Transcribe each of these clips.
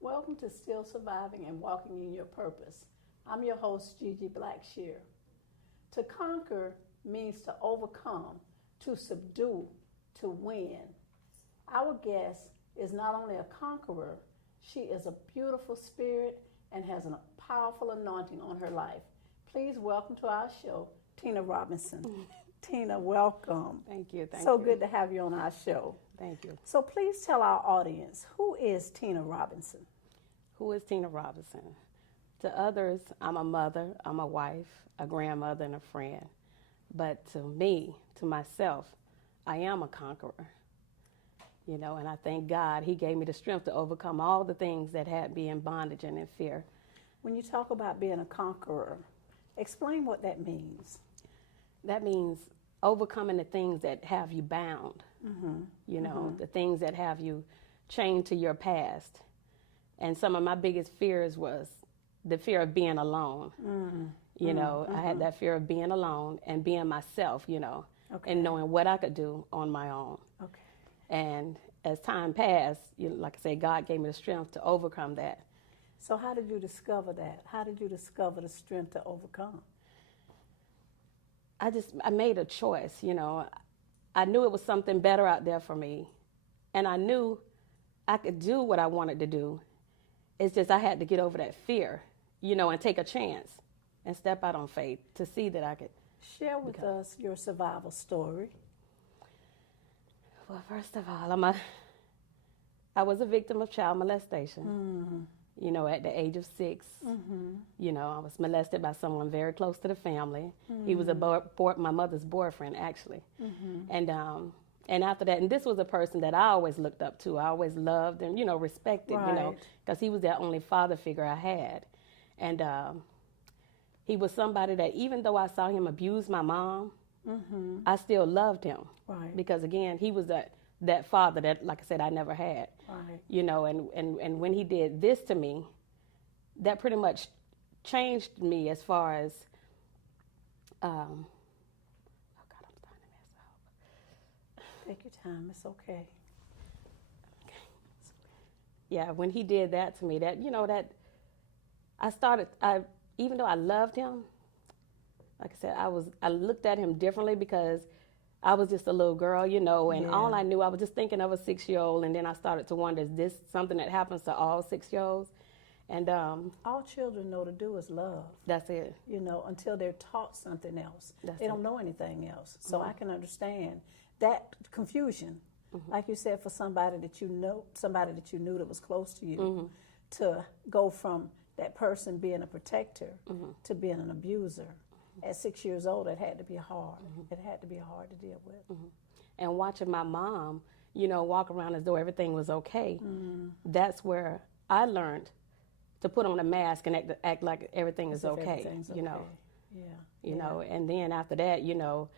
Welcome to Still Surviving and Walking in Your Purpose. I'm your host, Gigi Blackshear. To conquer means to overcome, to subdue, to win. Our guest is not only a conqueror, she is a beautiful spirit and has a powerful anointing on her life. Please welcome to our show, Tina Robinson. Tina, welcome. Thank you. So good to have you on our show. Thank you. So please tell our audience, who is Tina Robinson? Who is Tina Robinson? To others, I'm a mother, I'm a wife, a grandmother, and a friend. But to me, to myself, I am a conqueror. You know, and I thank God He gave me the strength to overcome all the things that had me in bondage and in fear. When you talk about being a conqueror, explain what that means. That means overcoming the things that have you bound, you know, the things that have you chained to your past. And some of my biggest fears was the fear of being alone. You know, I had that fear of being alone and being myself, you know, and knowing what I could do on my own. Okay. And as time passed, you know, like I said, God gave me the strength to overcome that. So how did you discover that? How did you discover the strength to overcome? I made a choice, you know. I knew it was something better out there for me. And I knew I could do what I wanted to do. It's just I had to get over that fear, you know, and take a chance and step out on faith to see that I could. Share with us your survival story. Well, first of all, I was a victim of child molestation. You know, at the age of 6, you know, I was molested by someone very close to the family. He was my mother's boyfriend, actually. And after that, and this was a person that I always looked up to. I always loved and, you know, respected, you know, because he was the only father figure I had. And he was somebody that even though I saw him abuse my mom, I still loved him. Right. Because, again, he was that father that, like I said, I never had. Right. You know, and when he did this to me, that pretty much changed me as far as, oh, God, I'm starting to mess up. Take your time. It's okay. Yeah, when he did that to me, that, you know, that even though I loved him, like I said, I looked at him differently because I was just a little girl, you know, and all I knew, I was just thinking of a 6-year-old, and then I started to wonder, is this something that happens to all 6-year-olds? And all children know to do is love. That's it. You know, until they're taught something else. They don't know anything else. So I can understand that confusion. Like you said, for somebody that you know, somebody that you knew that was close to you, to go from that person being a protector to being an abuser. At 6 years old, it had to be hard. It had to be hard to deal with. And watching my mom, you know, walk around as though everything was okay, that's where I learned to put on a mask and act like everything is okay, you know. You know, and then after that, you know,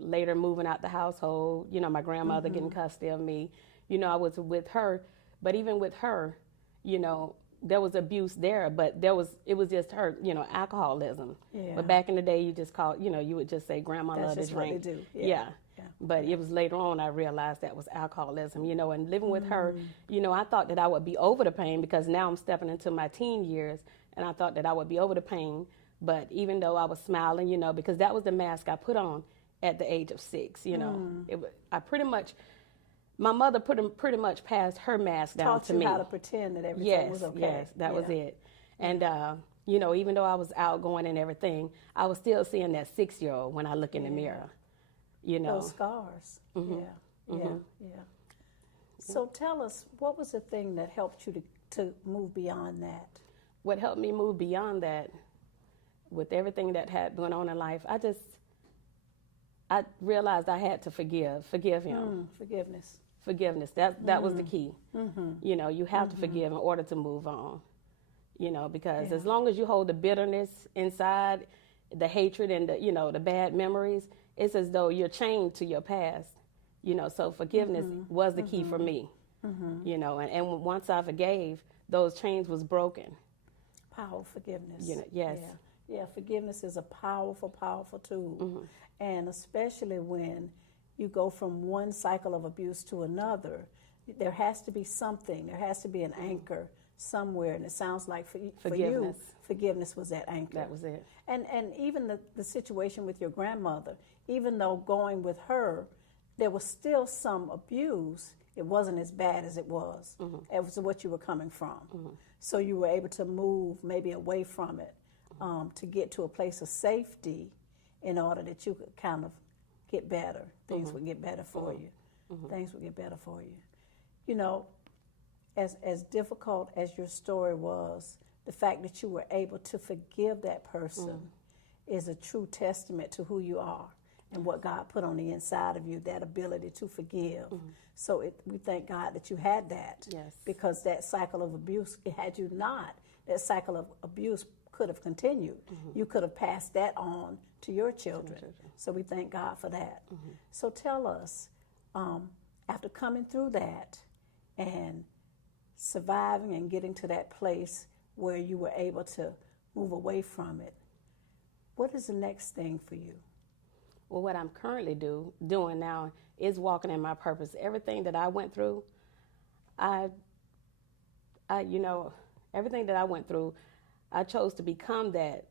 later moving out the household, you know, my grandmother getting custody of me, you know, I was with her, but even with her, you know, there was abuse there, but it was just her, you know, alcoholism. Yeah. But back in the day, you just called, you know, you would just say grandma loved to drink. What they do. Yeah. But it was later on I realized that was alcoholism, you know, and living with her, you know, I thought that I would be over the pain because now I'm stepping into my teen years, and I thought that I would be over the pain. But even though I was smiling, you know, because that was the mask I put on at the age of 6, you know, my mother pretty much passed her mask down to me. Taught you how to pretend that everything was okay. Yes, that was it. And, you know, even though I was outgoing and everything, I was still seeing that 6-year-old when I look in the mirror, you know. Those scars. Yeah. So tell us, what was the thing that helped you to move beyond that? what helped me move beyond that, with everything that had going on in life, I realized I had to forgive him. Forgiveness. That was the key. You know, you have to forgive in order to move on. You know, because as long as you hold the bitterness inside, the hatred and the, you know, the bad memories, it's as though you're chained to your past. You know, so forgiveness was the key for me. You know, and once I forgave, those chains was broken. Powerful forgiveness. You know, yes. Yeah, forgiveness is a powerful, powerful tool. And especially when you go from one cycle of abuse to another, there has to be something. There has to be an anchor somewhere. And it sounds like for you, forgiveness was that anchor. That was it. And even the situation with your grandmother, even though going with her, there was still some abuse, it wasn't as bad as it was. It was what you were coming from. So you were able to move maybe away from it to get to a place of safety in order that you could kind of get better. Things would get better for you. Things would get better for you. You know, as difficult as your story was, the fact that you were able to forgive that person is a true testament to who you are and what God put on the inside of you, that ability to forgive. So we thank God that you had that. Yes. Because that cycle of abuse, had you not, that cycle of abuse could have continued. You could have passed that on to your children. So we thank God for that. So tell us, after coming through that and surviving and getting to that place where you were able to move away from it, what is the next thing for you? Well, what I'm currently doing now is walking in my purpose. Everything that I went through, you know, everything that I went through, I chose to become that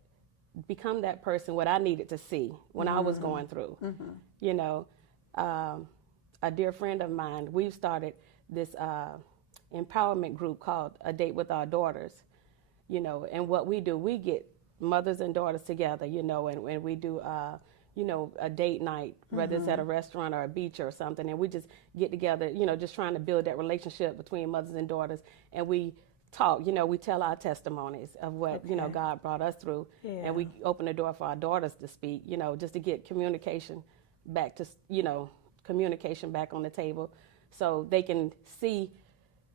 person, what I needed to see when I was going through. You know, a dear friend of mine, we've started this empowerment group called A Date with Our Daughters. You know, and what we do, we get mothers and daughters together, you know, and we do, you know, a date night, whether it's at a restaurant or a beach or something, and we just get together, you know, just trying to build that relationship between mothers and daughters, and we talk, you know, we tell our testimonies of what, you know, God brought us through, and we open the door for our daughters to speak, you know, just to get communication back to, you know, communication back on the table so they can see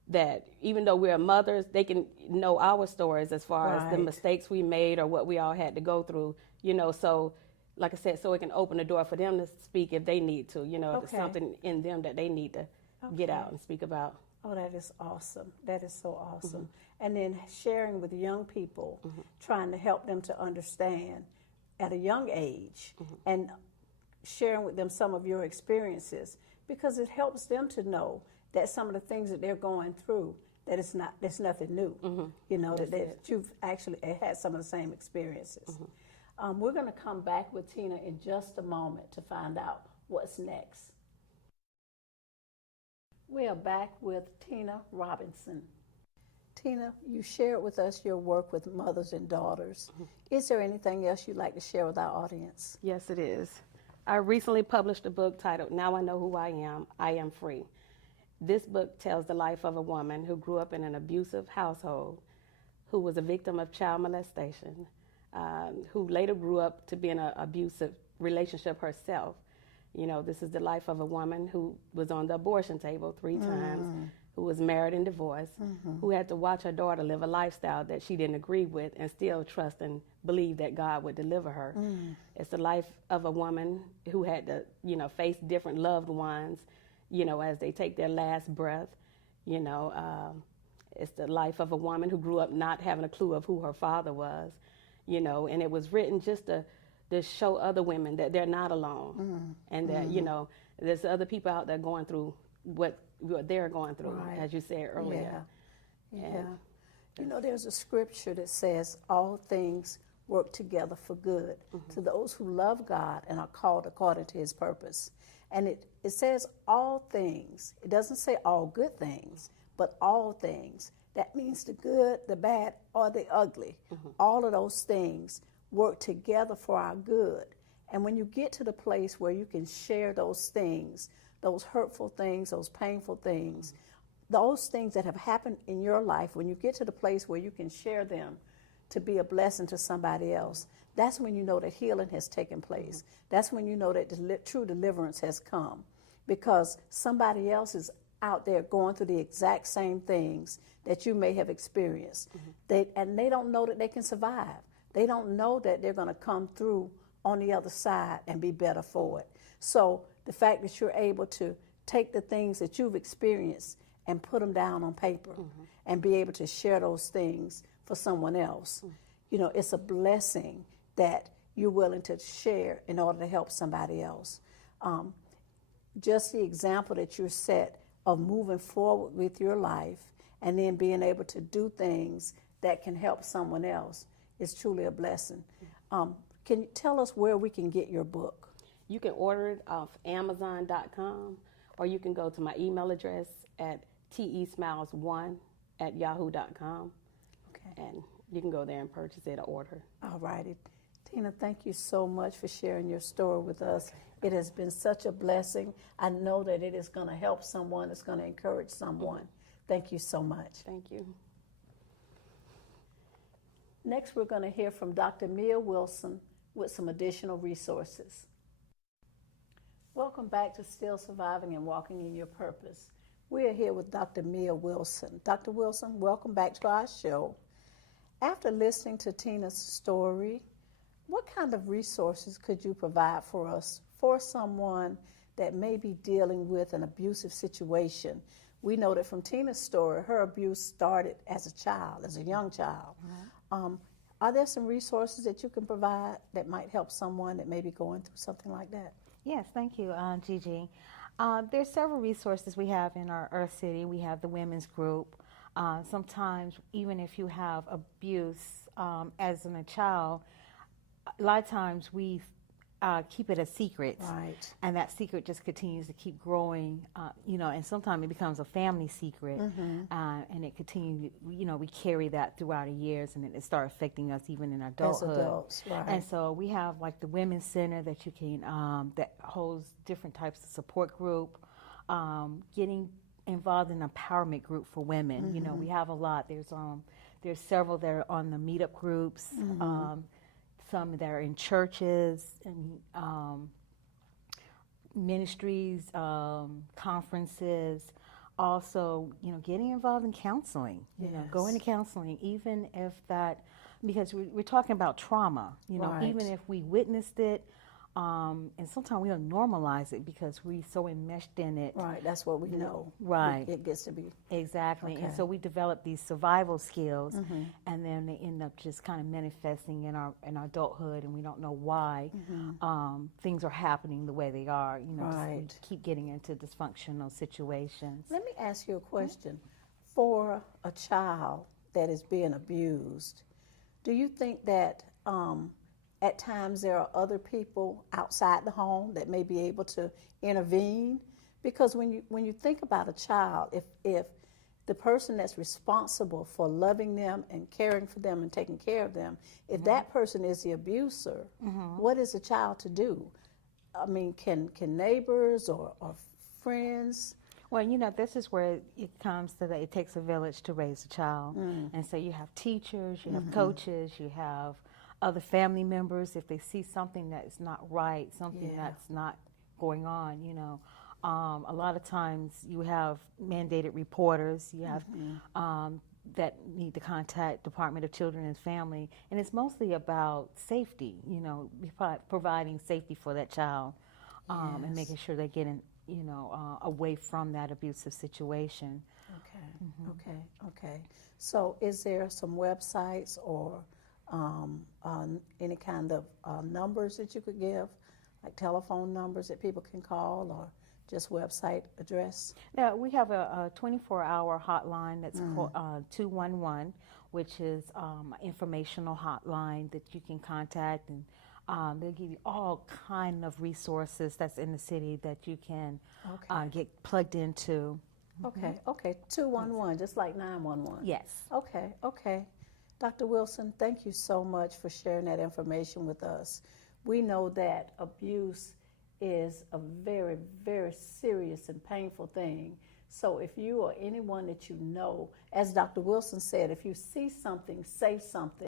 that even though we're mothers, they can know our stories as far as the mistakes we made or what we all had to go through, you know, so like I said, so it can open the door for them to speak if they need to, you know, if there's something in them that they need to get out and speak about. Oh, that is awesome. That is so awesome. And then sharing with young people, trying to help them to understand at a young age and sharing with them some of your experiences, because it helps them to know that some of the things that they're going through, that there's nothing new. You know, that you've actually had some of the same experiences. We're going to come back with Tina in just a moment to find out what's next. We are back with Tina Robinson. Tina, you shared with us your work with mothers and daughters. Is there anything else you'd like to share with our audience? Yes, it is. I recently published a book titled, Now I Know Who I Am Free. This book tells the life of a woman who grew up in an abusive household, who was a victim of child molestation, who later grew up to be in an abusive relationship herself. You know, this is the life of a woman who was on the abortion table 3 times, who was married and divorced, who had to watch her daughter live a lifestyle that she didn't agree with and still trust and believe that God would deliver her. It's the life of a woman who had to, you know, face different loved ones, you know, as they take their last breath. You know, it's the life of a woman who grew up not having a clue of who her father was, you know, and it was written just to show other women that they're not alone and that, you know, there's other people out there going through what they're going through, as you said earlier. Yeah. You know, there's a scripture that says all things work together for good to those who love God and are called according to his purpose. And it says all things. It doesn't say all good things, but all things. That means the good, the bad, or the ugly. All of those things work together for our good. And when you get to the place where you can share those things, those hurtful things, those painful things, those things that have happened in your life, when you get to the place where you can share them to be a blessing to somebody else, that's when you know that healing has taken place. That's when you know that true deliverance has come, because somebody else is out there going through the exact same things that you may have experienced. They don't know that they can survive. They don't know that they're going to come through on the other side and be better for it. So the fact that you're able to take the things that you've experienced and put them down on paper and be able to share those things for someone else, you know, it's a blessing that you're willing to share in order to help somebody else. Just the example that you're set of moving forward with your life and then being able to do things that can help someone else is truly a blessing. Can you tell us where we can get your book? You can order it off Amazon.com, or you can go to my email address at tesmiles1@yahoo.com. Okay. And you can go there and purchase it or order. All righty. Tina, thank you so much for sharing your story with us. It has been such a blessing. I know that it is going to help someone. It's going to encourage someone. Thank you so much. Thank you. Next, we're going to hear from Dr. Mia Wilson with some additional resources. Welcome back to Still Surviving and Walking in Your Purpose. We are here with Dr. Mia Wilson. Dr. Wilson, welcome back to our show. After listening to Tina's story, what kind of resources could you provide for us, for someone that may be dealing with an abusive situation? We know that from Tina's story, her abuse started as a child, as a young child. Are there some resources that you can provide that might help someone that may be going through something like that? Yes, thank you, Gigi. There's several resources we have in our city. We have the women's group. Sometimes, even if you have abuse as a child, a lot of times we keep it a secret, Right. and that secret just continues to keep growing, and sometimes it becomes a family secret, and it continues, we carry that throughout the years, and it starts affecting us even in adulthood. As adults, right. And so we have like the Women's Center that you can, that holds different types of support group, getting involved in an empowerment group for women. We have a lot. There's several that are on the meetup groups, some that are in churches and ministries, conferences. Also, getting involved in counseling. Going to counseling, even if that, because we're talking about trauma. Right. Even if we witnessed it, and sometimes we don't normalize it because we're so enmeshed in it. Right, that's what we know. Right. It gets to be. Exactly. Okay. And so we develop these survival skills, and then they end up just kind of manifesting in our adulthood, and we don't know why things are happening the way they are. Right. Just we keep getting into dysfunctional situations. Let me ask you a question. For a child that is being abused, do you think that at times there are other people outside the home that may be able to intervene? Because when you think about a child, if the person that's responsible for loving them and caring for them and taking care of them, if that person is the abuser, what is the child to do? I mean, can neighbors or friends? Well, this is where it comes to that it takes a village to raise a child. And so you have teachers, you have coaches, you have other family members. If they see something that's not right, something that's not going on, a lot of times you have mandated reporters, you have that need to contact Department of Children and Family, and it's mostly about safety, providing safety for that child, and making sure they're getting, away from that abusive situation. Okay. So is there some websites or any kind of numbers that you could give, like telephone numbers that people can call, or just website address? Yeah, we have a 24-hour hotline that's called 211, which is an informational hotline that you can contact, and they'll give you all kind of resources that's in the city that you can get plugged into. Okay, 211, just like 911. Yes. Okay. Dr. Wilson, thank you so much for sharing that information with us. We know that abuse is a very, very serious and painful thing. So if you or anyone that you know, as Dr. Wilson said, if you see something, say something.